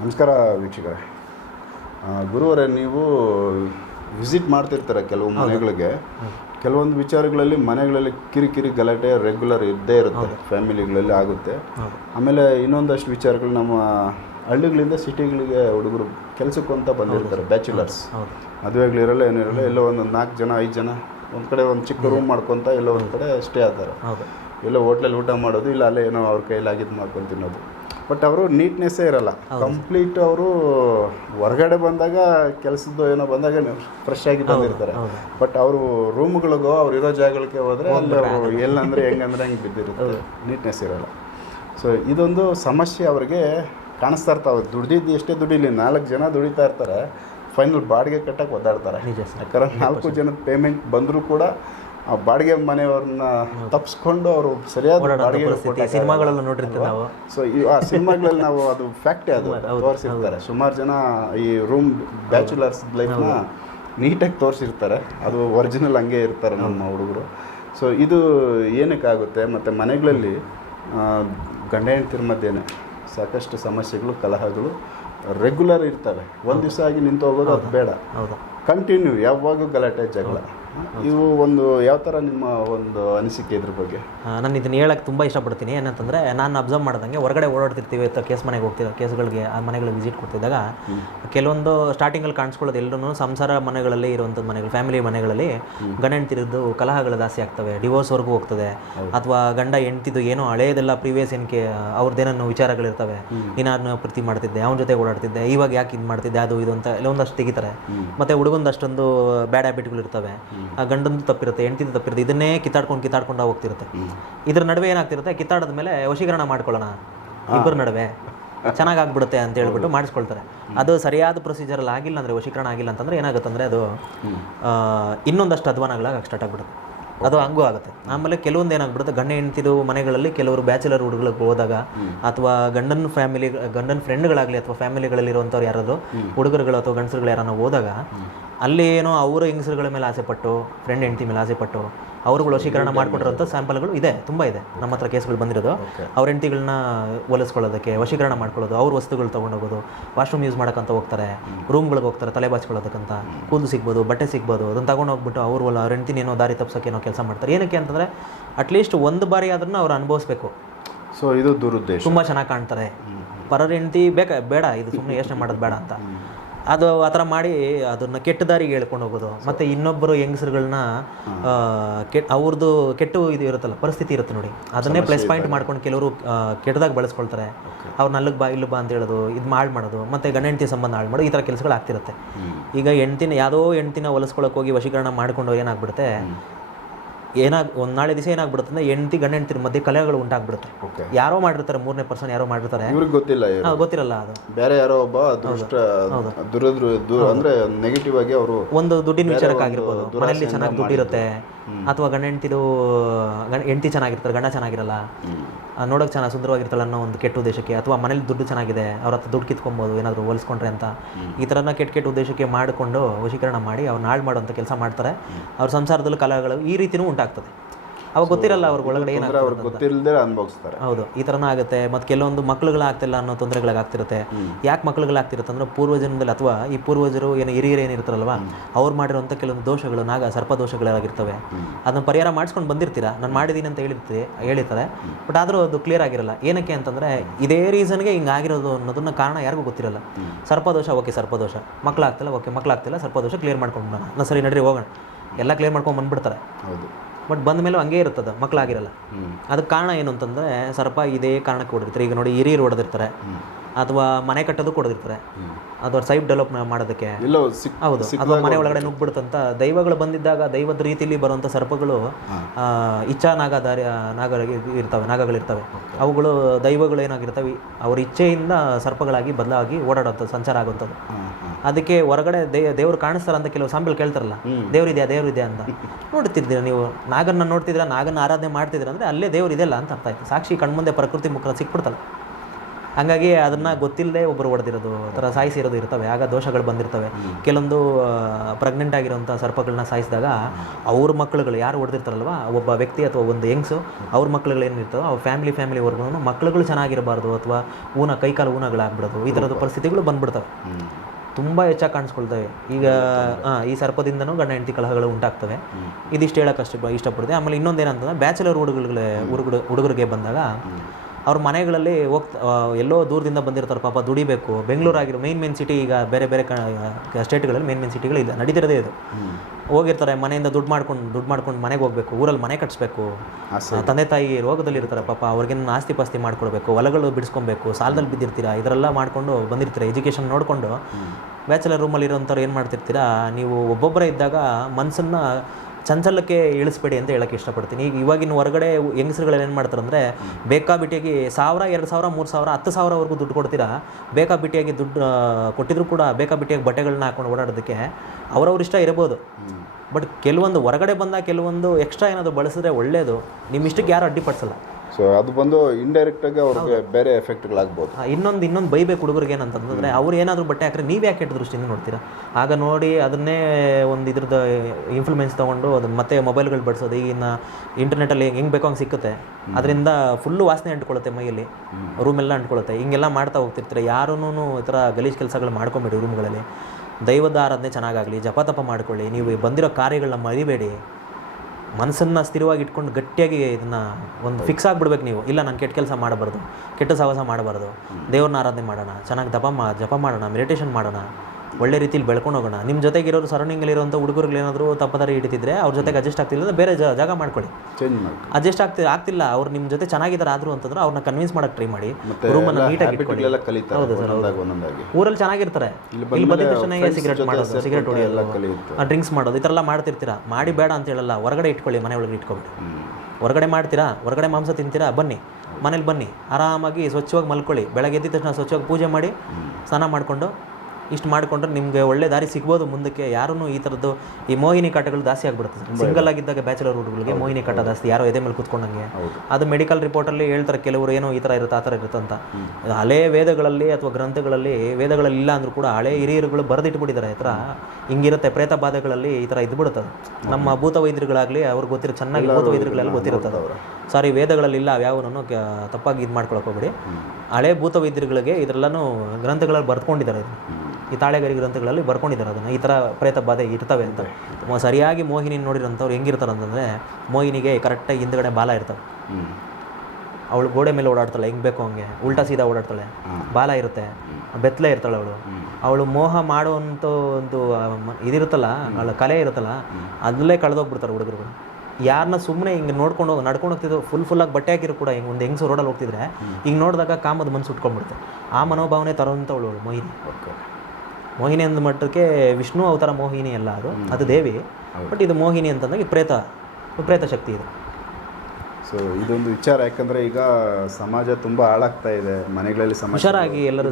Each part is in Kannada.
ನಮಸ್ಕಾರ ವೀಕ್ಷಕರೇ. ಗುರುವರೆ ನೀವು ವಿಸಿಟ್ ಮಾಡ್ತಿರ್ತಾರೆ ಕೆಲವು ಮನೆಗಳಿಗೆ. ಕೆಲವೊಂದು ವಿಚಾರಗಳಲ್ಲಿ ಮನೆಗಳಲ್ಲಿ ಕಿರಿಕಿರಿ ಗಲಾಟೆ ರೆಗ್ಯುಲರ್ ಇದ್ದೇ ಇರುತ್ತೆ ಫ್ಯಾಮಿಲಿಗಳಲ್ಲಿ ಆಗುತ್ತೆ. ಆಮೇಲೆ ಇನ್ನೊಂದಷ್ಟು ವಿಚಾರಗಳು ನಮ್ಮ ಹಳ್ಳಿಗಳಿಂದ ಸಿಟಿಗಳಿಗೆ ಹುಡುಗರು ಕೆಲಸಕ್ಕೂ ಅಂತ ಬಂದಿರ್ತಾರೆ ಬ್ಯಾಚುಲರ್ಸ್ ಮದುವೆಗಳಿರಲ್ಲ ಏನಿರಲ್ಲ ಎಲ್ಲೋ ಒಂದು ನಾಲ್ಕು ಜನ ಐದು ಜನ ಒಂದು ಕಡೆ ಒಂದು ಚಿಕ್ಕ ರೂಮ್ ಮಾಡ್ಕೊತ ಎಲ್ಲೋ ಒಂದು ಕಡೆ ಸ್ಟೇ ಆಗ್ತಾರೆ. ಎಲ್ಲೋ ಹೋಟ್ಲಲ್ಲಿ ಊಟ ಮಾಡೋದು ಇಲ್ಲ ಅಲ್ಲೇ ಏನೋ ಅವ್ರ ಕೈಲಾಗಿದ್ದು ಮಾಡ್ಕೊಂಡು ತಿನ್ನೋದು. ಬಟ್ ಅವರು ನೀಟ್ನೆಸ್ಸೇ ಇರಲ್ಲ. ಕಂಪ್ಲೀಟ್ ಅವರು ಹೊರಗಡೆ ಬಂದಾಗ ಕೆಲಸದ್ದು ಏನೋ ಬಂದಾಗ ಫ್ರೆಶ್ ಆಗಿ ಬಂದಿರ್ತಾರೆ. ಬಟ್ ಅವರು ರೂಮ್ಗಳಿಗೋ ಅವ್ರು ಇರೋ ಜಾಗಗಳಿಗೆ ಹೋದರೆ ಅಲ್ಲಿ ಅವರು ಎಲ್ಲಂದ್ರೆ ಹೆಂಗಂದ್ರೆ ಹಂಗೆ ಬಿದ್ದಿರುತ್ತೆ. ನೀಟ್ನೆಸ್ ಇರಲ್ಲ. ಸೊ ಇದೊಂದು ಸಮಸ್ಯೆ ಅವ್ರಿಗೆ ಕಾಣಿಸ್ತಾ ಇರ್ತಾವೆ ದುಡ್ದಿದ್ದು ಎಷ್ಟೇ ದುಡಿಲಿ ನಾಲ್ಕು ಜನ ದುಡಿತಾ ಇರ್ತಾರೆ. ಫೈನಲ್ ಬಾಡಿಗೆ ಕಟ್ಟಕ್ಕೆ ಒದ್ದಾಡ್ತಾರೆ. ಯಾಕಂದ್ರೆ ನಾಲ್ಕು ಜನದ ಪೇಮೆಂಟ್ ಬಂದರೂ ಕೂಡ ಆ ಬಾಡಿಗೆ ಮನೆಯವ್ರನ್ನ ತಪ್ಪಿಸ್ಕೊಂಡು ಅವರು ಸರಿಯಾದ ಬಾಡಿಗೆ ಸಿನಿಮಾಗಳಲ್ಲೂ ನೋಡಿರ್ತೀವಿ ನಾವು. ಸೊ ಈ ಆ ಸಿನಿಮಾಗಳಲ್ಲಿ ನಾವು ಅದು ಫ್ಯಾಕ್ಟೇ ಅದು ತೋರಿಸಿರ್ತಾರೆ. ಸುಮಾರು ಜನ ಈ ರೂಮ್ ಬ್ಯಾಚುಲರ್ಸ್ ಲೈಫ್ನ ನೀಟಾಗಿ ತೋರಿಸಿರ್ತಾರೆ. ಅದು ಒರಿಜಿನಲ್ ಹಂಗೆ ಇರ್ತಾರೆ ನಮ್ಮ ಹುಡುಗರು. ಸೊ ಇದು ಏನಕ್ಕೆ ಆಗುತ್ತೆ? ಮತ್ತು ಮನೆಗಳಲ್ಲಿ ಗಂಡ ಹೆಂಡ್ತಿರ ಮಧ್ಯೆನೇ ಸಾಕಷ್ಟು ಸಮಸ್ಯೆಗಳು ಕಲಹಗಳು ರೆಗ್ಯುಲರ್ ಇರ್ತವೆ. ಒಂದು ದಿವಸ ಆಗಿ ನಿಂತು ಹೋಗೋದು ಅದು ಬೇಡ. ಹೌದು. ಕಂಟಿನ್ಯೂ ಯಾವಾಗೂ ಗಲಾಟೆ ಜಗಳ. ಇವು ಒಂದು ಯಾವ ಥರ ನಿಮ್ಮ ಒಂದು ಅನಿಸಿಕೆ ಇದ್ರ ಬಗ್ಗೆ? ನಾನು ಇದನ್ನು ಹೇಳಕ್ಕೆ ತುಂಬ ಇಷ್ಟಪಡ್ತೀನಿ. ಏನಂತಂದರೆ ನಾನು ಅಬ್ಸರ್ವ್ ಮಾಡ್ದಂಗೆ ಹೊರಗಡೆ ಓಡಾಡ್ತಿರ್ತೀವಿ ಅಥವಾ ಕೇಸ್ ಮನೆಗೆ ಹೋಗ್ತಿರೋ ಕೇಸ್ಗಳಿಗೆ ಆ ಮನೆಗಳಿಗೆ ವಿಸಿಟ್ ಕೊಡ್ತಿದ್ದಾಗ ಕೆಲವೊಂದು ಸ್ಟಾರ್ಟಿಂಗಲ್ಲಿ ಕಾಣಿಸ್ಕೊಳ್ಳೋದು ಎಲ್ಲರೂ ಸಂಸಾರ ಮನೆಗಳಲ್ಲಿ ಇರುವಂಥದ್ದು ಮನೆಗಳು ಫ್ಯಾಮಿಲಿ ಮನೆಗಳಲ್ಲಿ ಗಂಡ ಹೆಂಡ್ತಿರದ್ದು ಕಲಹಗಳು ಜಾಸ್ತಿ ಆಗ್ತವೆ ಡಿವೋರ್ಸ್ವರೆಗೂ ಹೋಗ್ತದೆ ಅಥವಾ ಗಂಡ ಹೆಂಡ್ತಿದ್ದು ಏನೋ ಹಳೆಯದೆಲ್ಲ ಪ್ರೀವಿಯಸ್ ಏನಕ್ಕೆ ಅವ್ರದ್ದೇನೋ ವಿಚಾರಗಳಿರ್ತವೆ ನೀನು ಅದನ್ನ ಪ್ರೀತಿ ಮಾಡ್ತಿದ್ದೆ ಅವನ ಜೊತೆ ಓಡಾಡ್ತಿದ್ದೆ ಇವಾಗ ಯಾಕೆ ಇದು ಮಾಡ್ತಿದ್ದೆ ಅದು ಇದು ಅಂತ ಎಲ್ಲ ಒಂದಷ್ಟು ತೆಗಿತಾರೆ ಮತ್ತು ಹುಡುಗೊಂದಷ್ಟೊಂದು ಬ್ಯಾಡ್ ಹ್ಯಾಬಿಟ್ಗಳು ಇರ್ತವೆ. ಆ ಗಂಡಂದು ತಪ್ಪಿರುತ್ತೆ ಹೆಂಡ್ತಿದ್ದು ತಪ್ಪಿರುತ್ತೆ ಇದನ್ನೇ ಕಿತ್ತಾಡ್ಕೊಂಡು ಕಿತ್ತಾಡ್ಕೊಂಡು ಹೋಗ್ತಿರುತ್ತೆ. ಇದ್ರ ನಡುವೆ ಏನಾಗ್ತಿರುತ್ತೆ ಕಿತ್ತಾಡದ ಮೇಲೆ ವಶೀಕರಣ ಮಾಡ್ಕೊಳ್ಳೋಣ ಇಬ್ಬರ ನಡುವೆ. ಚೆನ್ನಾಗಿ ಆಗ್ಬಿಡುತ್ತೆ ಅಂತ ಹೇಳ್ಬಿಟ್ಟು ಮಾಡಿಸ್ಕೊಳ್ತಾರೆ. ಅದು ಸರಿಯಾದ ಪ್ರೊಸೀಜರಲ್ಲಿ ಆಗಿಲ್ಲ ಅಂದ್ರೆ ವಶೀಕರಣ ಆಗಿಲ್ಲ ಅಂತಂದ್ರೆ ಏನಾಗುತ್ತೆ ಅಂದ್ರೆ ಅದು ಇನ್ನೊಂದಷ್ಟು ಅಧ್ವಾನಗಳಾಗಿ ಸ್ಟಾರ್ಟ್ ಆಗ್ಬಿಡುತ್ತೆ. ಅದು ಹಂಗೂ ಆಗುತ್ತೆ. ಆಮೇಲೆ ಕೆಲವೊಂದು ಏನಾಗ್ಬಿಡುತ್ತೆ ಗಂಡ ಹೆಂಡ್ತಿದು ಮನೆಗಳಲ್ಲಿ ಕೆಲವರು ಬ್ಯಾಚುಲರ್ ಹುಡುಗಗಳಿಗೆ ಹೋದಾಗ ಅಥವಾ ಗಂಡನ ಫ್ಯಾಮಿಲಿ ಗಂಡನ ಫ್ರೆಂಡ್ಗಳಾಗಲಿ ಅಥವಾ ಫ್ಯಾಮಿಲಿಗಳಲ್ಲಿರುವಂಥವ್ರು ಯಾರಾದರೂ ಹುಡುಗರುಗಳು ಅಥವಾ ಗಂಡಸರುಗಳು ಯಾರನ್ನ ಹೋದಾಗ ಅಲ್ಲಿ ಏನೋ ಅವರು ಹೆಂಗಸರುಗಳ ಮೇಲೆ ಆಸೆ ಪಟ್ಟು ಫ್ರೆಂಡ್ ಹೆಂಡತಿ ಮೇಲೆ ಆಸೆ ಪಟ್ಟು ಅವರುಗಳು ವಶೀಕರಣ ಮಾಡಿಕೊಟ್ಟಿರೋಂಥ ಸ್ಯಾಂಪಲ್ಗಳು ಇದೆ ತುಂಬ ಇದೆ. ನಮ್ಮ ಹತ್ರ ಕೇಸ್ಗಳು ಬಂದಿರೋದು. ಅವ್ರ ಹೆಂಡತಿಗಳನ್ನ ಒಲಿಸ್ಕೊಳ್ಳೋದಕ್ಕೆ ವಶೀಕರಣ ಮಾಡ್ಕೊಳ್ಳೋದು ಅವ್ರ ವಸ್ತುಗಳು ತೊಗೊಂಡೋಗೋದು ವಾಶ್ರೂಮ್ ಯೂಸ್ ಮಾಡೋಕ್ಕಂತ ಹೋಗ್ತಾರೆ ರೂಮ್ಗಳಿಗೆ ಹೋಗ್ತಾರೆ ತಲೆ ಬಾಚ್ಕೊಳ್ಳೋದಕ್ಕಂತ ಕೂದಲು ಸಿಗ್ಬೋದು ಬಟ್ಟೆ ಸಿಗ್ಬೋದು ಅದನ್ನು ತಗೊಂಡು ಹೋಗ್ಬಿಟ್ಟು ಅವ್ರು ಅವ್ರ ಹೆಂಡತಿನ ಏನೋ ದಾರಿ ತಪ್ಸೋಕೆ ಏನೋ ಕೆಲಸ ಮಾಡ್ತಾರೆ. ಏನಕ್ಕೆ ಅಂತಂದರೆ ಅಟ್ಲೀಸ್ಟ್ ಒಂದು ಬಾರಿ ಆದ್ರೂ ಅವ್ರು ಅನುಭವಿಸ್ಬೇಕು. ಸೊ ಇದು ದುರುದ್ದೇಶ. ತುಂಬ ಚೆನ್ನಾಗಿ ಕಾಣ್ತಾರೆ ಪರರ ಹೆಂಡತಿ ಬೇಕಾ ಬೇಡ ಇದು ಸುಮ್ಮನೆ ಯೋಚನೆ ಮಾಡೋದು ಬೇಡ ಅಂತ. ಅದು ಆ ಥರ ಮಾಡಿ ಅದನ್ನ ಕೆಟ್ಟ ದಾರಿಗೆ ಹೇಳ್ಕೊಂಡು ಹೋಗೋದು. ಮತ್ತೆ ಇನ್ನೊಬ್ಬರು ಹೆಂಗಸರುಗಳನ್ನ ಕೆ ಅವ್ರದ್ದು ಕೆಟ್ಟು ಇದು ಇರುತ್ತಲ್ಲ ಪರಿಸ್ಥಿತಿ ಇರುತ್ತೆ ನೋಡಿ. ಅದನ್ನೇ ಪ್ಲಸ್ ಪಾಯಿಂಟ್ ಮಾಡ್ಕೊಂಡು ಕೆಲವರು ಕೆಟ್ಟದಾಗ ಬಳಸ್ಕೊಳ್ತಾರೆ. ಅವ್ರು ಅಲ್ಲಿಗೆ ಬಾ ಇಲ್ಲಿ ಬಾ ಅಂತ ಹೇಳೋದು ಇದು ಹಾಳು ಮಾಡೋದು ಮತ್ತೆ ಗಂಡ ಹೆಂಡತಿ ಸಂಬಂಧ ಹಾಳು ಮಾಡೋದು ಈ ಥರ ಕೆಲಸಗಳು ಆಗ್ತಿರುತ್ತೆ. ಈಗ ಹೆಂಡ್ತಿನ ಯಾವುದೋ ಹೆಂಡ್ತಿನ ಹೊಲಿಸ್ಕೊಳಕ್ಕೆ ಹೋಗಿ ವಶೀಕರಣ ಮಾಡಿಕೊಂಡು ಏನಾಗ್ಬಿಡುತ್ತೆ ಏನಾಗ್ ಒಂದು ನಾಳೆ ದಿವಸ ಏನಾಗ್ಬಿಡುತ್ತೆ ಅಂದ್ರೆ ಹೆಂಡತಿ ಗಂಡ ಹೆಂಡತಿ ಮಧ್ಯೆ ಕಲೆಗಳು ಉಂಟಾಗ್ಬಿಡುತ್ತೆ. ಯಾರೋ ಮಾಡಿರ್ತಾರೆ ಮೂರನೇ ಪರ್ಸನ್ ಯಾರೋ ಮಾಡಿರ್ತಾರೆ. ಇವ್ರಿಗೆ ಗೊತ್ತಿಲ್ಲ ಗೊತ್ತಿರಲ್ಲ ಅದು. ಬೇರೆ ಯಾರೋ ಒಬ್ಬ ದುಷ್ಟ ದುರದ್ರ ಅಂದ್ರೆ ನೆಗೆಟಿವ್ ಆಗಿ ಅವರು ಒಂದು ದುಡ್ಡಿನ ವಿಚಾರಕ್ಕಾಗಿರ್ಬೋದು ಮನೆಯಲ್ಲಿ ಚೆನ್ನಾಗಿ ದುಡ್ಡಿರುತ್ತೆ ಅಥವಾ ಗಂಡ ಹೆಂಡ್ತಿದು ಗಂಡ ಹೆಂಡತಿ ಚೆನ್ನಾಗಿರ್ತಾರೆ ಗಂಡ ಚೆನ್ನಾಗಿರಲ್ಲ? ನೋಡೋಕೆ ಚೆನ್ನಾಗಿ ಸುಂದರವಾಗಿರ್ತಾಳೆ ಅನ್ನೋ ಒಂದು ಕೆಟ್ಟ ಉದ್ದೇಶಕ್ಕೆ ಅಥವಾ ಮನೇಲಿ ದುಡ್ಡು ಚೆನ್ನಾಗಿದೆ ಅವ್ರ ಹತ್ರ ದುಡ್ಡು ಕಿತ್ಕೊಬೋದು ಏನಾದರೂ ಹೋಲಿಸ್ಕೊಂಡ್ರೆ ಅಂತ. ಈ ಥರನ ಕೆಟ್ಟ ಕೆಟ್ಟ ಉದ್ದೇಶಕ್ಕೆ ಮಾಡಿಕೊಂಡು ವಶೀಕರಣ ಮಾಡಿ ಅವ್ರನ್ನ ಹಾಳು ಮಾಡುವಂಥ ಕೆಲಸ ಮಾಡ್ತಾರೆ. ಅವ್ರ ಸಂಸಾರದಲ್ಲೂ ಕಲಹಗಳು ಈ ರೀತಿಯೂ ಉಂಟಾಗ್ತದೆ. ಅವಾಗ ಗೊತ್ತಿರಲ್ಲ ಅವ್ರಿಗೆ ಒಳಗಡೆ ಏನಾಗುತ್ತೆ ಏನಾಗ್ತದೆ ಅವ್ರಿಗೆ ಗೊತ್ತಿಲ್ಲದೆ ಅನುಭವಿಸ್ತಾರೆ. ಹೌದು ಈ ತರನ ಆಗುತ್ತೆ ಮತ್ತು ಕೆಲವೊಂದು ಮಕ್ಳುಗಳಾಗ್ತಿಲ್ಲ ಅನ್ನೋ ತೊಂದರೆಗಳಾಗ್ತಿರುತ್ತೆ ಯಾಕೆ ಮಕ್ಳುಗಳಾಗ್ತಿರುತ್ತೆ ಅಂದ್ರೆ ಪೂರ್ವಜನ್ಮದಲ್ಲಿ ಅಥವಾ ಈ ಪೂರ್ವಜರು ಏನು ಹಿರಿಯರು ಏನಿರ್ತಾರಲ್ವ ಅವ್ರು ಮಾಡಿರೋಂಥ ಕೆಲವೊಂದು ದೋಷಗಳು ನಾಗ ಸರ್ಪ ದೋಷಗಳಾಗಿರ್ತವೆ ಅದನ್ನ ಪರಿಹಾರ ಮಾಡಿಸ್ಕೊಂಡು ಬಂದಿರ್ತೀರಾ? ನಾನು ಮಾಡಿದ್ದೀನಿ ಅಂತ ಹೇಳಿರ್ತೀರಿ. ಹೇಳಿರ್ತಾರೆ ಬಟ್ ಆದರೂ ಅದು ಕ್ಲಿಯರ್ ಆಗಿರಲ್ಲ. ಏನಕ್ಕೆ ಅಂತಂದರೆ ಇದೇ ರೀಸನ್ಗೆ ಹಿಂಗೆ ಆಗಿರೋದು ಅನ್ನೋದನ್ನ ಕಾರಣ ಯಾರಿಗೂ ಗೊತ್ತಿರಲ್ಲ. ಸರ್ಪದೋಷ ಓಕೆ ಸರ್ಪದೋಷ. ಮಕ್ಕಳಾಗ್ತಿಲ್ಲ ಓಕೆ ಮಕ್ಕಳಾಗ್ತಿಲ್ಲ ಸರ್ಪದೋಷ ಕ್ಲಿಯರ್ ಮಾಡ್ಕೊಂಡು ಬಂದ ಸರಿ ನಡ್ರಿ ಹೋಗೋಣ. ಎಲ್ಲ ಕ್ಲಿಯರ್ ಮಾಡ್ಕೊಂಡು ಬಂದ್ಬಿಡ್ತಾರೆ. ಹೌದು. ಬಟ್ ಬಂದ ಮೇಲೂ ಹಂಗೆ ಇರ್ತದೆ ಮಕ್ಕಳಾಗಿರಲ್ಲ ಅದಕ್ಕೆ ಕಾರಣ ಏನು ಅಂತಂದರೆ ಸರ್ಪ ಇದೇ ಕಾರಣಕ್ಕೆ ಹೊಡೆದಿರ್ತಾರೆ ಈಗ ನೋಡಿ ಹಿರಿಯರು ಹೊಡೆದಿರ್ತಾರೆ ಅಥವಾ ಮನೆ ಕಟ್ಟೋದು ಕೊಡದಿರ್ತಾರೆ. ಅಥವಾ ಸೈಫ್ ಡೆವಲಪ್ ಮಾಡೋದಕ್ಕೆ. ಹೌದು. ಅಥವಾ ಮನೆ ಒಳಗಡೆ ನುಗ್ಬಿಡುತ್ತಂತ ದೈವಗಳು ಬಂದಿದ್ದಾಗ ದೈವದ ರೀತಿಯಲ್ಲಿ ಬರುವಂಥ ಸರ್ಪಗಳು ಇಚ್ಛಾ ನಾಗ ದಾರಿ ನಾಗ ಇರ್ತವೆ ನಾಗಗಳಿರ್ತವೆ. ಅವುಗಳು ದೈವಗಳು ಏನಾಗಿರ್ತವೆ ಅವ್ರ ಇಚ್ಛೆಯಿಂದ ಸರ್ಪಗಳಾಗಿ ಬದಲಾಗಿ ಓಡಾಡುವಂಥ ಸಂಚಾರ ಆಗುವಂಥದ್ದು. ಅದಕ್ಕೆ ಹೊರಗಡೆ ದೇ ದೇವ್ರು ಕಾಣಿಸ್ತಾರ ಅಂತ ಕೆಲವು ಸಾಂಬಲ್ ಕೇಳ್ತಾರಲ್ಲ ದೇವ್ರಿದ್ಯಾ ದೇವ್ರಿದ್ಯಾ ಅಂತ. ನೋಡ್ತಿದ್ದೀರಾ ನೀವು? ನಾಗನ್ನ ನೋಡ್ತಿದ್ರ ನಾಗನ್ನ ಆರಾಧನೆ ಮಾಡ್ತಿದ್ರ ಅಂದ್ರೆ ಅಲ್ಲೇ ದೇವ್ರು ಇದೆಯಲ್ಲ ಅಂತ ಅರ್ಥ ಆಯ್ತು. ಸಾಕ್ಷಿ ಕಣ್ಮುಂದೆ ಪ್ರಕೃತಿ ಮುಖ ಸಿಕ್ಬಿಡ್ತಲ್ಲ. ಹಂಗಾಗಿ ಅದನ್ನ ಗೊತ್ತಿಲ್ಲದೆ ಒಬ್ಬರು ಹೊಡೆದಿರೋದು ಆ ಥರ ಸಾಯಿಸಿರೋದು ಇರ್ತವೆ ಆಗ ದೋಷಗಳು ಬಂದಿರ್ತವೆ. ಕೆಲವೊಂದು ಪ್ರೆಗ್ನೆಂಟ್ ಆಗಿರೋಂಥ ಸರ್ಪಗಳನ್ನ ಸಾಯಿಸಿದಾಗ ಅವ್ರ ಮಕ್ಕಳುಗಳು ಯಾರು ಹೊಡೆದಿರ್ತಾರಲ್ವ? ಒಬ್ಬ ವ್ಯಕ್ತಿ ಅಥವಾ ಒಂದು ಹೆಂಗ್ಸು ಅವ್ರ ಮಕ್ಕಳುಗಳು ಏನಿರ್ತವೆ ಅವ್ರ ಫ್ಯಾಮಿಲಿ ಫ್ಯಾಮಿಲಿವರೆಗೂ ಮಕ್ಕಳುಗಳು ಚೆನ್ನಾಗಿರಬಾರ್ದು ಅಥವಾ ಊನ ಕೈಕಾಲು ಊನಗಳಾಗ್ಬಿಡೋದು ಈ ಥರದ ಪರಿಸ್ಥಿತಿಗಳು ಬಂದ್ಬಿಡ್ತವೆ. ತುಂಬ ಹೆಚ್ಚಾಗಿ ಕಾಣಿಸ್ಕೊಳ್ತವೆ. ಈಗ ಈ ಸರ್ಪದಿಂದನೂ ಗಂಡ ಹೆಂಡತಿ ಕಲಹಗಳು ಉಂಟಾಗ್ತವೆ. ಇದಿಷ್ಟು ಹೇಳೋಕ್ಕೆ ಅಷ್ಟು ಇಷ್ಟಪಡ್ತೀವಿ ಆಮೇಲೆ ಇನ್ನೊಂದು ಏನಂತಂದ್ರೆ ಬ್ಯಾಚುಲರ್ ಹುಡುಗರುಗಳೇ ಹುಡುಗರು ಹುಡುಗರಿಗೆ ಬಂದಾಗ ಅವ್ರ ಮನೆಗಳಲ್ಲಿ ಹೋಗ್ತಾ ಎಲ್ಲೋ ದೂರದಿಂದ ಬಂದಿರ್ತಾರೆ ಪಾಪ ದುಡಿಬೇಕು. ಬೆಂಗಳೂರು ಆಗಿರೋ ಮೇನ್ ಮೇನ್ ಸಿಟಿ ಈಗ ಬೇರೆ ಬೇರೆ ಕ ಸ್ಟೇಟ್ಗಳಲ್ಲಿ ಮೇನ್ ಮೇನ್ ಸಿಟಿಗಳು ಇಲ್ಲ. ನಡೀತಿರೋದೇ ಇದು. ಹೋಗಿರ್ತಾರೆ ಮನೆಯಿಂದ ದುಡ್ಡು ಮಾಡ್ಕೊಂಡು ದುಡ್ಡು ಮಾಡ್ಕೊಂಡು ಮನೆಗೆ ಹೋಗ್ಬೇಕು. ಊರಲ್ಲಿ ಮನೆ ಕಟ್ಟಿಸ್ಬೇಕು ತಂದೆ ತಾಯಿ ರೋಗದಲ್ಲಿ ಇರ್ತಾರೆ ಪಾಪ ಅವ್ರಿಗೇನು ಆಸ್ತಿ ಪಾಸ್ತಿ ಮಾಡ್ಕೊಡ್ಬೇಕು ಹೊಲಗಳು ಬಿಡಿಸ್ಕೊಬೇಕು ಸಾಲದಲ್ಲಿ ಬಿದ್ದಿರ್ತೀರಾ ಇದರೆಲ್ಲ ಮಾಡಿಕೊಂಡು ಬಂದಿರ್ತೀರಾ ಎಜುಕೇಷನ್ ನೋಡಿಕೊಂಡು ಬ್ಯಾಚುಲರ್ ರೂಮಲ್ಲಿ ಇರೋಂಥವ್ರು ಏನು ಮಾಡ್ತಿರ್ತೀರಾ ನೀವು ಒಬ್ಬೊಬ್ಬರೇ ಇದ್ದಾಗ ಮನಸ್ಸನ್ನ ಚಂಚಲಕ್ಕೆ ಇಳಿಸ್ಬೇಡಿ ಅಂತ ಹೇಳಕ್ಕೆ ಇಷ್ಟಪಡ್ತೀನಿ. ಈಗ ಇವಾಗಿನ ಹೊರಗಡೆ ಹೆಂಗಸರುಗಳೇನು ಏನು ಮಾಡ್ತಾರೆ ಅಂದರೆ ಬೇಕಾಬಿಟ್ಟಿಯಾಗಿ ಸಾವಿರ ಎರಡು ಸಾವಿರ ಮೂರು ಸಾವಿರ ಹತ್ತು ಸಾವಿರವರೆಗೂ ದುಡ್ಡು ಕೊಡ್ತೀರಾ? ಬೇಕಾಬಿಟ್ಟಿಯಾಗಿ ದುಡ್ಡು ಕೊಟ್ಟಿದ್ರು ಕೂಡ ಬೇಕಾಬಿಟ್ಟಿಯಾಗಿ ಬಟ್ಟೆಗಳನ್ನ ಹಾಕೊಂಡು ಓಡಾಡೋದಕ್ಕೆ ಅವ್ರವ್ರ ಇಷ್ಟ ಇರ್ಬೋದು ಬಟ್ ಕೆಲವೊಂದು ಹೊರಗಡೆ ಬಂದಾಗ ಕೆಲವೊಂದು ಎಕ್ಸ್ಟ್ರಾ ಏನಾದರೂ ಬಳಸಿದ್ರೆ ಒಳ್ಳೆಯದು ನಿಮ್ಮ ಇಷ್ಟಕ್ಕೆ ಯಾರು ಅಡ್ಡಿಪಡಿಸಲ್ಲ ಸೊ ಅದು ಬಂದು ಇಂಡೈರೆಕ್ಟ್ ಆಗಿ ಅವ್ರಿಗೆ ಬೇರೆ ಎಫೆಕ್ಟ್ಗಳಾಗ್ಬೋದು ಇನ್ನೊಂದು ಇನ್ನೊಂದು ಬೈಬೇಕು ಹುಡುಗರಿಗೆ ಏನಂತಂದ್ರೆ ಅವ್ರು ಏನಾದರೂ ಬಟ್ಟೆ ಹಾಕ್ರೆ ನೀವು ಯಾಕೆ ಕೆಟ್ಟ ದೃಷ್ಟಿಯಿಂದ ನೋಡ್ತೀರಾ? ಆಗ ನೋಡಿ ಅದನ್ನೇ ಒಂದು ಇದ್ರದ್ದು ಇನ್ಫ್ಲೂಯೆನ್ಸ್ ತೊಗೊಂಡು ಅದನ್ನ ಮತ್ತೆ ಮೊಬೈಲ್ಗಳು ಬಡಿಸೋದು ಈಗಿನ ಇಂಟರ್ನೆಟಲ್ಲಿ ಹೆಂಗೆ ಬೇಕೋ ಹಂಗೆ ಸಿಕ್ಕುತ್ತೆ. ಅದರಿಂದ ಫುಲ್ಲು ವಾಸನೆ ಅಂಟ್ಕೊಳ್ಳುತ್ತೆ ಮೈಯಲ್ಲಿ. ರೂಮೆಲ್ಲ ಅಂಟ್ಕೊಳ್ಳುತ್ತೆ. ಹಿಂಗೆಲ್ಲ ಮಾಡ್ತಾ ಹೋಗ್ತಿರ್ತಾರೆ? ಯಾರೂ ಈ ಥರ ಗಲೀಜು ಕೆಲಸಗಳು ಮಾಡ್ಕೊಂಬೇಡಿ ರೂಮ್ಗಳಲ್ಲಿ ದೈವದ ಆರಾಧನೆ ಚೆನ್ನಾಗಾಗಲಿ ಜಪತಪ ಮಾಡ್ಕೊಳ್ಳಿ ನೀವು ಬಂದಿರೋ ಕಾರ್ಯಗಳನ್ನ ಮರಿಬೇಡಿ. ಮನಸ್ಸನ್ನು ಸ್ಥಿರವಾಗಿ ಇಟ್ಕೊಂಡು ಗಟ್ಟಿಯಾಗಿ ಇದನ್ನು ಒಂದು ಫಿಕ್ಸ್ ಆಗಿಬಿಡ್ಬೇಕು ನೀವು. ಇಲ್ಲ, ನಾನು ಕೆಟ್ಟ ಕೆಲಸ ಮಾಡಬಾರ್ದು, ಕೆಟ್ಟ ಸಹವಾಸ ಮಾಡಬಾರ್ದು. ದೇವ್ರನ್ನ ಆರಾಧನೆ ಮಾಡೋಣ, ಚೆನ್ನಾಗಿ ದಪ ಮಾ, ಜಪ ಮಾಡೋಣ ಮೆಡಿಟೇಷನ್ ಮಾಡೋಣ. ಒಳ್ಳೆ ರೀತಿಲಿ ಬೆಳ್ಕೊಂಡು ಹೋಗೋಣ. ನಿಮ್ಮ ಜೊತೆಗಿರೋರು ಸರೌಂಡಿಂಗಲ್ಲಿ ಇರುವಂಥ ಹುಡುಗರುಗಳು ಏನಾದರೂ ತಪ್ಪದಾರಿ ಹಿಡಿತಿದ್ರೆ ಅವ್ರ ಜೊತೆಗೆ ಅಡ್ಜಸ್ಟ್ ಆಗ್ತಿಲ್ಲ ಅಂದ್ರೆ ಬೇರೆ ಜಾಗ ಮಾಡ್ಕೊಳ್ಳಿ. ಚೇಂಜ್ ಮಾಡಿ ಅಡ್ಜಸ್ಟ್ ಆಗ್ತಿ ಆಗ್ತಿಲ್ಲ ಅವ್ರು ನಿಮ್ಮ ಜೊತೆ ಚೆನ್ನಾಗಿದ್ದಾರೆ ಆದರೂ ಅಂತಂದ್ರೆ ಅವ್ರನ್ನ ಕನ್ವಿನ್ಸ್ ಮಾಡಕ್ಕೆ ಟ್ರೈ ಮಾಡಿ ರೂಮನ್ನ ನೀಟಾಗಿ ಇಟ್ಕೊಳ್ಳಿ. ಹೌದು ಒಂದೊಂದಾಗಿ ಊರಲ್ಲಿ ಚೆನ್ನಾಗಿರ್ತಾರೆ. ಇಲ್ಲಿ ಬಂದ ತಕ್ಷಣ ಸಿಗರೇಟ್ ಮಾಡೋದು ಸಿಗರೇಟ್ ಹೊಡೆಯೋದು ಡ್ರಿಂಕ್ಸ್ ಮಾಡೋದು ಈ ಥರ ಎಲ್ಲ ಮಾಡ್ತಿರ್ತೀರಾ? ಮಾಡಿ ಬೇಡ ಅಂತ ಹೇಳಲ್ಲ ಹೊರಗಡೆ ಇಟ್ಕೊಳ್ಳಿ ಮನೆ ಒಳಗೆ ಇಟ್ಕೊಬಿಟ್ಟು. ಹೊರಗಡೆ ಮಾಡ್ತೀರಾ? ಹೊರಗಡೆ ಮಾಂಸ ತಿಂತೀರಾ? ಬನ್ನಿ ಮನೇಲಿ ಬನ್ನಿ ಆರಾಮಾಗಿ ಸ್ವಚ್ಛವಾಗಿ ಮಲ್ಕೊಳ್ಳಿ. ಬೆಳಗ್ಗೆ ಎದ್ದ ತಕ್ಷಣ ಸ್ವಚ್ಛವಾಗಿ ಪೂಜೆ ಮಾಡಿ ಸ್ನಾನ ಮಾಡಿಕೊಂಡು ಇಷ್ಟು ಮಾಡಿಕೊಂಡ್ರೆ ನಿಮಗೆ ಒಳ್ಳೆ ದಾರಿ ಸಿಗ್ಬೋದು ಮುಂದಕ್ಕೆ ಯಾರೂ ಈ ಥರದ್ದು ಈ ಮೋಹಿನಿ ಕಾಟಗಳು ಜಾಸ್ತಿ ಆಗಿಬಿಡುತ್ತೆ ಸಿಂಗಲ್ ಆಗಿದ್ದಾಗ ಬ್ಯಾಚುಲರ್ ಹುಡುಗರಿಗೆ ಮೋಹಿನಿ ಕಾಟ ಜಾಸ್ತಿ ಯಾರೋ ಎದೆ ಮೇಲೆ ಕೂತ್ಕೊಂಡಂಗೆ. ಅದು ಮೆಡಿಕಲ್ ರಿಪೋರ್ಟಲ್ಲಿ ಹೇಳ್ತಾರೆ ಕೆಲವರು ಏನೋ ಈ ಥರ ಇರುತ್ತೆ ಆ ಥರ ಇರುತ್ತೆ ಅಂತ. ಹಳೆ ವೇದಗಳಲ್ಲಿ ಅಥವಾ ಗ್ರಂಥಗಳಲ್ಲಿ ವೇದಗಳಲ್ಲಿ ಇಲ್ಲ ಅಂದ್ರೂ ಕೂಡ ಹಳೆ ಹಿರಿಯರುಗಳು ಬರೆದಿಟ್ಬಿಟ್ಟಿದ್ದಾರೆ ಈ ಥರ ಹಿಂಗಿರುತ್ತೆ ಪ್ರೇತ ಬಾಧೆಗಳಲ್ಲಿ ಈ ಥರ ಇದ್ಬಿಡುತ್ತೆ. ನಮ್ಮ ಭೂತ ವೈದ್ಯರುಗಳಾಗಲಿ ಅವ್ರಿಗೆ ಗೊತ್ತಿರೋ ಚೆನ್ನಾಗಿ ಭೂತ ವೈದ್ಯರುಗಳೆಲ್ಲ ಗೊತ್ತಿರುತ್ತೆ. ಸಾರಿ ವೇದಗಳಲ್ಲಿ ಇಲ್ಲ ತಪ್ಪಾಗಿ ಇದು ಮಾಡ್ಕೊಳಕ್ಕೆ ಹೋಗ್ಬೇಡಿ ಹಳೆ ಭೂತ ವೈದ್ಯರುಗಳಿಗೆ ಇದರೆಲ್ಲನೂ ಗ್ರಂಥಗಳಲ್ಲಿ ಬರ್ಕೊಂಡಿದ್ದಾರೆ ಇದು ಈ ತಾಳೆಗರಿ ಗ್ರಂಥಗಳಲ್ಲಿ ಬರ್ಕೊಂಡಿದ್ದಾರೆ ಅದನ್ನು. ಈ ಥರ ಪ್ರೇತ ಬಾಧೆ ಇರ್ತವೆ ಅಂತ. ಸರಿಯಾಗಿ ಮೋಹಿನಿ ನೋಡಿರೋಂಥವ್ರು ಹೆಂಗಿರ್ತಾರೆ ಅಂತಂದರೆ ಮೋಹಿನಿಗೆ ಕರೆಕ್ಟಾಗಿ ಹಿಂದ್ಗಡೆ ಬಾಲ ಇರ್ತವೆ. ಅವಳು ಗೋಡೆ ಮೇಲೆ ಓಡಾಡ್ತಾಳೆ ಹೆಂಗೆ ಬೇಕೋ ಹಂಗೆ. ಉಲ್ಟಾ ಸೀದಾ ಓಡಾಡ್ತಾಳೆ. ಬಾಲ ಇರುತ್ತೆ ಬೆತ್ತಲೆ ಇರ್ತಾಳೆ ಅವಳು. ಅವಳು ಮೋಹ ಮಾಡುವಂಥ ಒಂದು ಇದಿರುತ್ತಲ್ಲ ಅವಳ ಕಲೆ ಇರುತ್ತಲ್ಲ ಅದಲ್ಲೇ ಕಳೆದೋಗ್ಬಿಡ್ತಾರೆ ಹುಡುಗರುಗಳು. ಯಾರನ್ನ ಸುಮ್ಮನೆ ಹಿಂಗೆ ನೋಡ್ಕೊಂಡು ಹೋಗಿ ನಡ್ಕೊಂಡು ಹೋಗ್ತಿದ್ರು ಫುಲ್ ಫುಲ್ಲಾಗಿ ಬಟ್ಟೆ ಹಾಕಿರೋ ಕೂಡ ಹಿಂಗೆ ಒಂದು ಹೆಂಗಸು ರೋಡಲ್ಲಿ ಹೋಗ್ತಿದ್ರೆ ಹಿಂಗೆ ನೋಡಿದಾಗ ಕಾಮದ ಮನಸ್ಸು ಉಟ್ಕೊಂಡ್ಬಿಡುತ್ತೆ. ಆ ಮನೋಭಾವನೆ ತರೋಂಥವಳು ಅವಳು ಮೋಹಿನಿ. ಓಕೆ. ಮೋಹಿನಿ ಅಂದ ಮಟ್ಟಕ್ಕೆ ವಿಷ್ಣು ಅವತಾರ ಮೋಹಿನಿ ಅಲ್ಲ ಅದು. ಅದು ದೇವಿ. ಬಟ್ ಇದು ಮೋಹಿನಿ ಅಂತಂದಾಗ ಪ್ರೇತ ಪ್ರೇತ ಶಕ್ತಿ ಇದು. ಸೊ ಇದೊಂದು ವಿಚಾರ ಯಾಕಂದ್ರೆ ಈಗ ಸಮಾಜ ತುಂಬಾ ಹಾಳಾಗ್ತಾ ಇದೆ ಮನೆಗಳಲ್ಲಿ ಸಮಸ್ಯೆ ಹುಷಾರಾಗಿ ಎಲ್ಲರೂ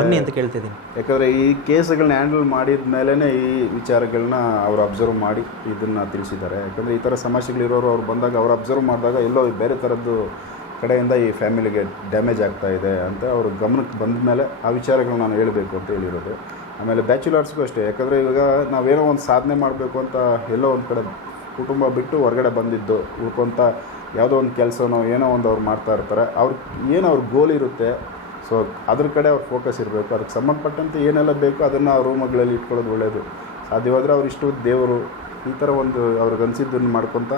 ಬನ್ನಿ ಅಂತ ಕೇಳ್ತಿದ್ದೀನಿ. ಯಾಕಂದ್ರೆ ಈ ಕೇಸ್ಗಳನ್ನ ಹ್ಯಾಂಡಲ್ ಮಾಡಿದ ಮೇಲೇ ಈ ವಿಚಾರಗಳನ್ನ ಅವ್ರು ಅಬ್ಸರ್ವ್ ಮಾಡಿ ಇದನ್ನ ತಿಳಿಸಿದ್ದಾರೆ. ಯಾಕಂದ್ರೆ ಈ ಥರ ಸಮಸ್ಯೆಗಳಿರೋರು ಅವ್ರು ಬಂದಾಗ ಅವ್ರು ಅಬ್ಸರ್ವ್ ಮಾಡಿದಾಗ ಎಲ್ಲೋ ಬೇರೆ ಥರದ್ದು ಕಡೆಯಿಂದ ಈ ಫ್ಯಾಮಿಲಿಗೆ ಡ್ಯಾಮೇಜ್ ಆಗ್ತಾ ಇದೆ ಅಂತ ಅವ್ರ ಗಮನಕ್ಕೆ ಬಂದ ಮೇಲೆ ಆ ವಿಚಾರಗಳನ್ನ ನಾನು ಹೇಳಬೇಕು ಅಂತ ಹೇಳಿರೋದು. ಆಮೇಲೆ ಬ್ಯಾಚುಲರ್ಸ್ಗೂ ಅಷ್ಟೇ, ಯಾಕಂದರೆ ಇವಾಗ ನಾವೇನೋ ಒಂದು ಸಾಧನೆ ಮಾಡಬೇಕು ಅಂತ ಎಲ್ಲೋ ಒಂದು ಕಡೆ ಕುಟುಂಬ ಬಿಟ್ಟು ಹೊರಗಡೆ ಬಂದಿದ್ದು, ಉಳ್ಕೊಂತ ಯಾವುದೋ ಒಂದು ಕೆಲಸನೋ ಏನೋ ಒಂದು ಅವ್ರು ಮಾಡ್ತಾ ಇರ್ತಾರೆ ಅವ್ರಿಗೆ ಏನು ಅವ್ರ ಗೋಲ್ ಇರುತ್ತೆ ಸೊ ಅದ್ರ ಕಡೆ ಅವ್ರ ಫೋಕಸ್ ಇರಬೇಕು, ಅದಕ್ಕೆ ಸಂಬಂಧಪಟ್ಟಂತೆ ಏನೆಲ್ಲ ಬೇಕೋ ಅದನ್ನು ಆ ರೂಮುಗಳಲ್ಲಿ ಇಟ್ಕೊಳ್ಳೋದು ಒಳ್ಳೆಯದು ಸಾಧ್ಯವಾದರೆ ಅವ್ರು ಇಷ್ಟು ದೇವರು ಈ ಥರ ಒಂದು ಅವ್ರಿಗೆ ಅನಿಸಿದ್ದನ್ನು ಮಾಡ್ಕೊತ,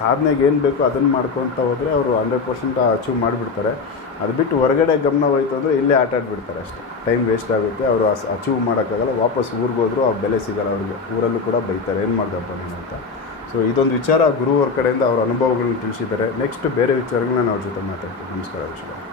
ಸಾಧನೆಗೆ ಏನು ಬೇಕೋ ಅದನ್ನು ಮಾಡ್ಕೊತ ಹೋದರೆ ಅವರು ಹಂಡ್ರೆಡ್ ಪರ್ಸೆಂಟ್ ಅಚೀವ್ ಮಾಡಿಬಿಡ್ತಾರೆ. ಅದು ಬಿಟ್ಟು ಹೊರಗಡೆ ಗಮನ ಹೋಯ್ತು ಅಂದರೆ ಇಲ್ಲೇ ಆಟ ಆಡ್ಬಿಡ್ತಾರೆ ಅಷ್ಟೇ. ಟೈಮ್ ವೇಸ್ಟ್ ಆಗುತ್ತೆ, ಅವರು ಅಚೀವ್ ಮಾಡೋಕ್ಕಾಗಲ್ಲ, ವಾಪಸ್ ಊರಿಗೆ ಹೋದ್ರು ಆ ಬೆಲೆ ಸಿಗಲ್ಲ ಅವ್ರಿಗೆ. ಊರಲ್ಲೂ ಕೂಡ ಬೈತಾರೆ, ಏನು ಮಾಡ್ದಪ್ಪ ನೀನು ಅಂತ. ಸೊ ಇದೊಂದು ವಿಚಾರ ಗುರುವರ ಕಡೆಯಿಂದ ಅವರ ಅನುಭವಗಳನ್ನ ತಿಳಿಸಿದ್ದಾರೆ. ನೆಕ್ಸ್ಟ್ ಬೇರೆ ವಿಚಾರಗಳನ್ನ ನಾನು ಅವ್ರ ಜೊತೆ ಮಾತಾಡ್ತೀವಿ. ನಮಸ್ಕಾರ ವಿಷಯ